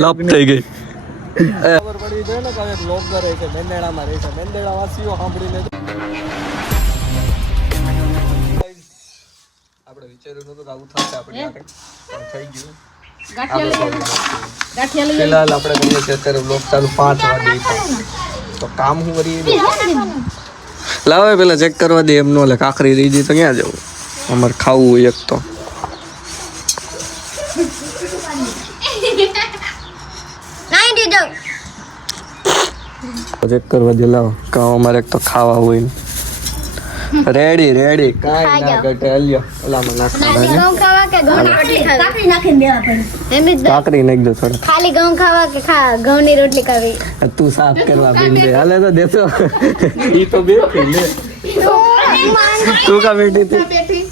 લપ થઈ ગઈ. ખબર પડી જાય ને કે એક બ્લોગર રહે છે મેંદેડામાં રહે છે. મેંદેડા વાસીઓ સાંભળીને આપણે વિચાર્યું નતું કે આવું થશે આપણી માટે, પણ થઈ ગયું. ફિલહાલ આપણે કરીએ છીએ અત્યારે બ્લોગ ચાલુ 5 વાગે, તો કામ શું કરીએ લાવે પેલા ચેક કરવા દે. એમ નો લે કાકરી રહી જઈ તો ક્યાં જવું, અમારે ખાવું હોય એક તો. ચેક કરવા દે લાવો કામ અમારે એક તો ખાવા હોય. રેડી રેડી કાઈ ના ઘટે. હલ્યો ઓલામાં નાખવા ઘઉં ખાવા કે ઘઉંની રોટલી ખાવી? કાકરી નાખીને દેવા પડે. એમ જ કાકરી નાખ દો થોડા. ખાલી ઘઉં ખાવા કે ઘઉંની રોટલી ખાવી? તું સાફ કરવા બેન દે હાલે તો દેતો. ઈ તો બેઠી લે. તું કા બેઠી હતી?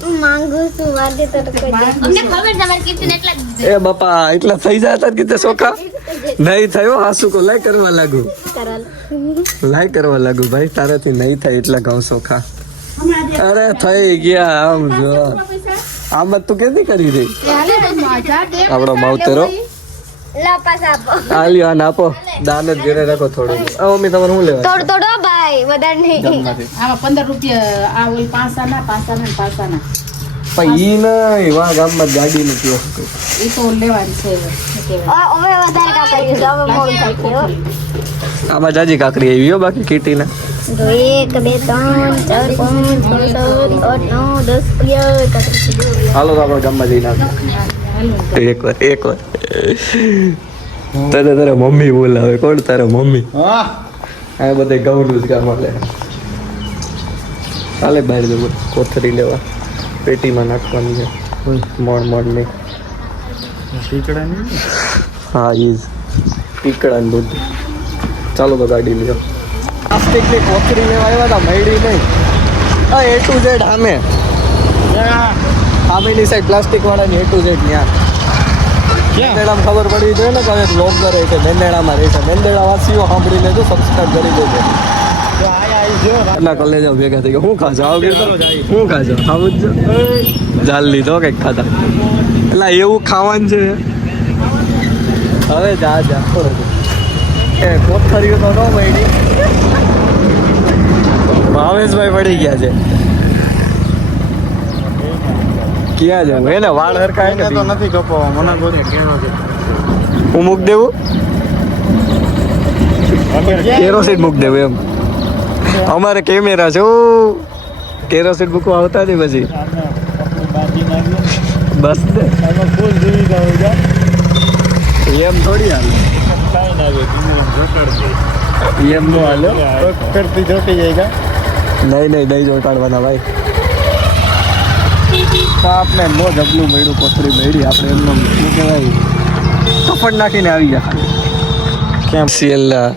હું માંગુ છું વાદે તો કોઈ દે. અમને ખબર તમારે કિચન એટલા જ એ બાપા એટલા થઈ જાય તાર કીતે સોખા નહીં થયો. હાસુ કો લાઈ કરવા લાગુ, કરાલ. લાઈ કરવા લાગુ ભાઈ. તારાથી નહીં થાય એટલા ઘઉં સોખા. અરે થઈ ગયા. આમ જો આમ તું કેદી કરી રહી આપણો માવતરો. લા પાસ આપો. આલ્યો આને આપો. દાન જ ઘરે રાખો થોડું. આ મમ્મી તમારે શું લેવા? થોડું થોડું ભાઈ વધારે નહીં. આમાં 15 રૂપિયા આ ઓલ પાસાના પાસાના પણ ઈ નહીં વા ગામમાં ગાડી નથી હોતી. એ તો લેવાની છે હવે વધારે કાકરી છે. હવે મોડું થાય છે હો. આમાં જાજી કાકરી આવી હો બાકી કીટીના. 1 2 3 4 5 6 7 8 9 10 કાકરી. હાલો તો આપણે ગામમાં જઈને આવીએ. એક વાર તારે મમ્મી બોલાવે. કોણ તારે મમ્મી? આ બધે ઘઉંનું જ કામ હાલે. હાલે બહાર જવું કોથળી લેવા, પેટીમાં નાખવાની છે. મણ નહીં. હા એ જ પીકડા ને દૂધ. ચાલો તો ગાડી લ્યો. પ્લાસ્ટિકની કોથળી લેવા આવ્યા હતા, મળી નહીં. હા A to Z સામે સામેની સાઈડ પ્લાસ્ટિક વાળાની A to Z ત્યાં. મેંદેડામાં ખબર પડી જોઈએ ને કે એક બ્લોગર રહે છે મેંદેડામાં રહે છે. મેંદેડા વાસીઓ સાંભળી લેજો, સબસ્ક્રાઇબ કરી દેજો. એટલા કોલેજો ભેગા થઈ ગયા. શું ખાજો? આવ કે શું ખાજો? આવું જ જાલ લીધો કંઈક ખાતા. એટલે એવું ખાવાનું છે હવે. જા એ કોથળીઓ તો ન પડી. ભાવેશભાઈ પડી ગયા છે. ક્યાં જવું? એને વાળ હરકાય ને તો નથી કપાવા. મને હું મૂક દેવું કેરોસીન મૂક દેવું એમ. અમારે કેમેરા છે. કેરોસીન મૂકવા આવતા નહીં પછી બસ એમ થોડી હાલે. એમ નો હાલે. નહીં ચોટાડવાના ભાઈ. આપણે નો જબલું મળ્યું, કોથળી મળી. આપણે એમનો શું કહેવાય કફડ નાખીને આવી ગયા. કેમ સીએલના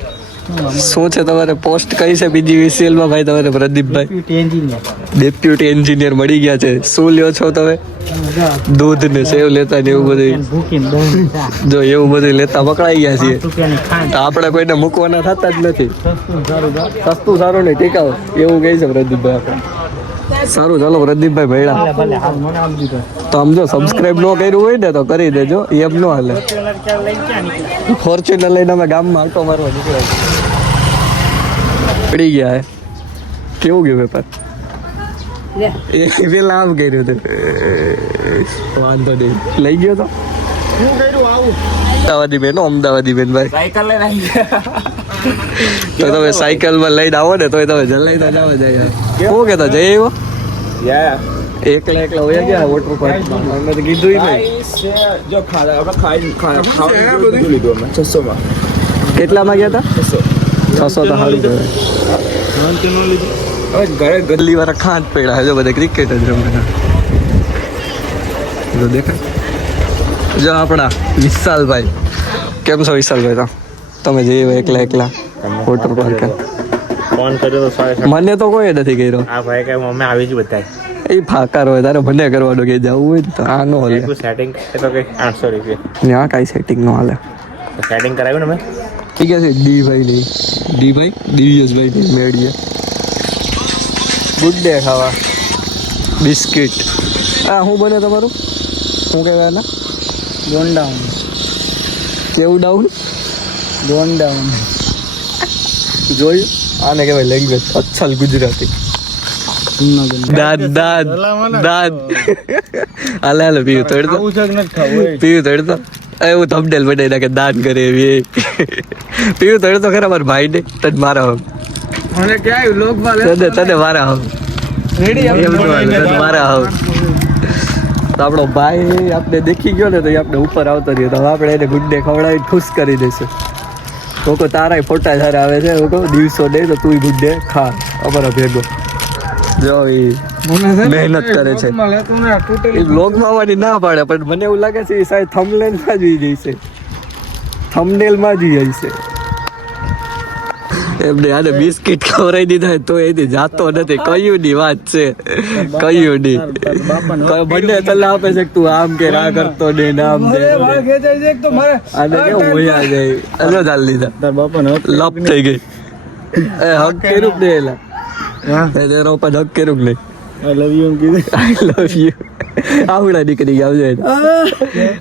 શું છે તમારે પોસ્ટ કઈ છે બીજી વીસીએલમાં ભાઈ? તમારે પ્રદીપભાઈ ડેપ્યુટી એન્જિનિયર મળી ગયા છે. શું લ્યો છો તમે? દૂધ ને સેવ લેતા ને એવું બધું. જો એવું બધું લેતા પકડાઈ ગયા છીએ તો આપણે કોઈને મૂકવાના થતા જ નથી. સસ્તું સારું નહીં ટીકાવ એવું કહે છે પ્રદીપભાઈ. આપણે સારું ચાલો પ્રદીપભાઈ ભેળા તો આમ જો સબસ્ક્રાઇબ ન કર્યું હોય ને તો કરી દેજો. એમ ન હાલે. ફોર્ચ્યુનર લઈને અમે ગામમાં આટો મારવા નીકળ્યા પડી ગયા. હે કેવું ગયું વેપાર? એ પેલા આમ કર્યું હતું. વાંધો નહીં લઈ ગયો તો અમદાવાદી બેન. અમદાવાદી બેન ભાઈ તો તમે સાયકલમાં લઈને આવો ને તો તમે જલાઈ જવા જાય. શું કેતા જઈ આવ્યો? એકલા હોય ગયા વોટર પાર્કમાં. અમે તો કીધું નહીં. કેટલામાં ગયા હતા? 600 તો સારું કહેવાય. ઘરે ગલી વાળા ખાંડ પડ્યા જો બધા ક્રિકેટ જ રમવાના. જો દેખાય જો આપણા વિશાલભાઈ. કેમ છો વિશાલભાઈ? તમે જઈએ એકલા વોટર પાર્ક? ફોન કર્યો તો મને તો કોઈ નથી કર્યો. આ ભાઈ કે અમે આવી જ બતાય. એ ફાકાર હોય તારે મને કરવાનું કે જવું હોય તો આ નો હાલે. સેટિંગ તો કે 800 રૂપિયા. ત્યાં કાંઈ સેટિંગ નો હાલે. સેટિંગ કરાવ્યું ને મેં. ઠીક છે. દિવ્યેશભાઈ મેળીએ ગુડ ડે ખાવા બિસ્કિટ. શું બને તમારું? શું કહેવાય એના? કેવું ડાઉન ડોન ડાઉન જોયું આને કહેવાય લેંગ્વેજ અચ્છલ ગુજરાતી દાદ દાદ દાદ હાલે હાલે પીવું તોડતો પીવું તોડતો એવું થંબનેલ બનાવી નાખે દાન કરે એવી પીવું તોડતો ખરા મારા ભાઈ ને તને મારા હમ મને ક્યાં લોકમાં તને મારા હમ રેડી મારા હમ તો આપણો ભાઈ આપણે દેખી ગયો ને તો એ આપણે ઉપર આવતો રહ્યો તો હવે આપણે એને ગુડ ડે ખવડાવી ખુશ કરી દઈશું તો તારા ફોટા જ્યારે આવે છે એવું દિવસો દે તો તું ગુડ ડે ખા અમારા ભેગો જો એ મહેનત કરે છે એ બ્લોગમાં આવવાની ના પાડે પણ મને એવું લાગે છે એ સાહેબ થંબનેલમાં જ જઈશે થંબનેલમાં જ જઈશે એમને આને બિસ્કિટ ખવડાવી દીધા તો એથી જાતો નથી કયું ની વાત છે કયું ની બંને સલાહ આપે છે કે તું આમ કે આ કરતો ને નામ દે આને કેવું હોયા જાય અલો ચાલ લીધા લપ થઈ ગઈ એ હક કર્યું ને એલા તેના ઉપર હક કર્યું નહીં આઈ લવ યુ કીધું આઈ લવ યુ આવડા નીકળી ગયા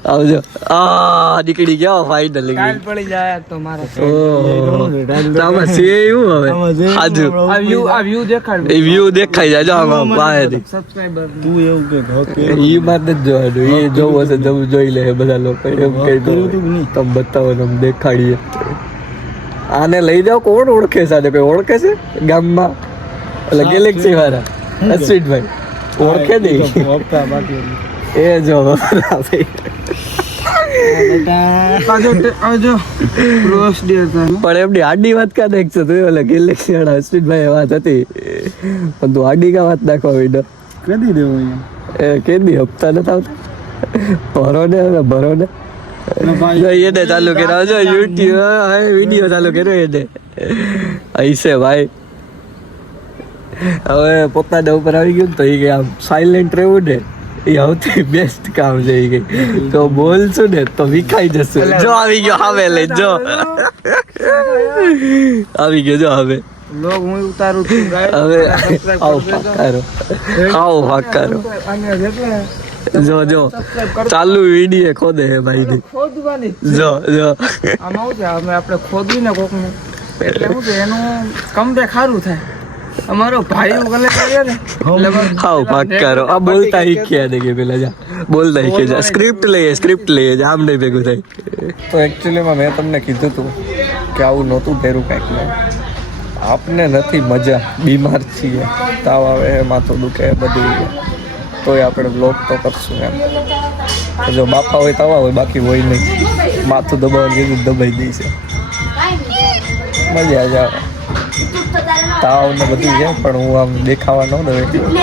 આવજો આ નીકળી ગયા ફાઇનલી કાલ પડી જાય તો મારો આમાં છે એવું હવે આજુ આ વ્યૂ દેખાડ એ વ્યૂ દેખાઈ જાય જો આમાં પાસેથી સબસ્ક્રાઇબર તું એવું કે ઈ માર નથી જોવાનું એ જોવું હશે જવું જોઈ લે બધા લોકો એમ કહી દો તમે બતાવો ને દેખાડીએ આને લઈ જાઓ કોણ ઓળખે છે આને કોઈ ઓળખે છે ગામમાં એટલે ગેલેક્સી વાળા અશ્વિનભાઈ ઓળખે નહીં એ જો ભાઈ પણ એમની આડી વાત કા દેખ છે તું ઓલા ગેલેક્સી વાળા અશ્વિનભાઈ વાત હતી પણ તું આડી કા વાત નાખવા વિડીયો કદી દેવો એ કેદી હપ્તા નથી આવતા ભરો ને એને ચાલુ કર્યો જો યુટ્યુબ વિડીયો ચાલુ કર્યો એને હૈસે ભાઈ હવે પોતાના ઉપર આવી ગયું તો એ કે આમ સાયલેન્ટ રહેવું ને એ સૌથી બેસ્ટ કામ છે એ કે તો બોલશું ને તો વિખાઈ જશે જો આવી ગયો હવે લઈ જો આવી ગયો જો હવે લોગ હું ઉતારું છું હવે આવો ફાકારો આવો ફાકારો જો જો ચાલુ વિડીયો ખોદે હે ભાઈ ને ખોદવાની જો જો આમાં શું છે આપણે ખોદવી ને કોક એટલે શું છે એનું કમબેક સારું થાય અમારો ભાઈ ગલે કર્યો ને એટલે હાવ ફાકારો આ બોલતા શીખ્યા ને કે પેલા જા બોલતા શીખ્યા જા સ્ક્રિપ્ટ લઈએ જા આમ નહીં ભેગું થાય તો એકચ્યુઅલીમાં મેં તમને કીધું હતું કે આવું નહોતું પહેરું કાંઈક મેં આપને નથી મજા બીમાર છીએ તાવ આવે માથું દુખે બધું તોય આપણે બ્લોગ તો કરશું એમ જો બાપા હોય તવા હોય બાકી હોય નહીં માથું દબાવવાનું કીધું દબાઈ દઈશે મજા જ આવે તાવ ને બધું છે પણ હું આમ દેખાવા ન દઉં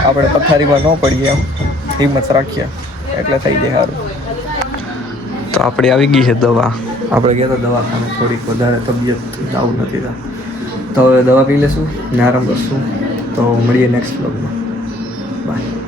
આપણે પથારીમાં ન પડીએ આમ હિંમત રાખીએ એટલે થઈ જાય સારું તો આપણે આવી ગઈ છે દવા આપણે ગયા તો દવાખાને થોડીક વધારે તબિયત આવું નથી તો હવે દવા પી લેશું ને આરામ કરશું તો મળીએ નેક્સ્ટ બ્લોગમાં બાય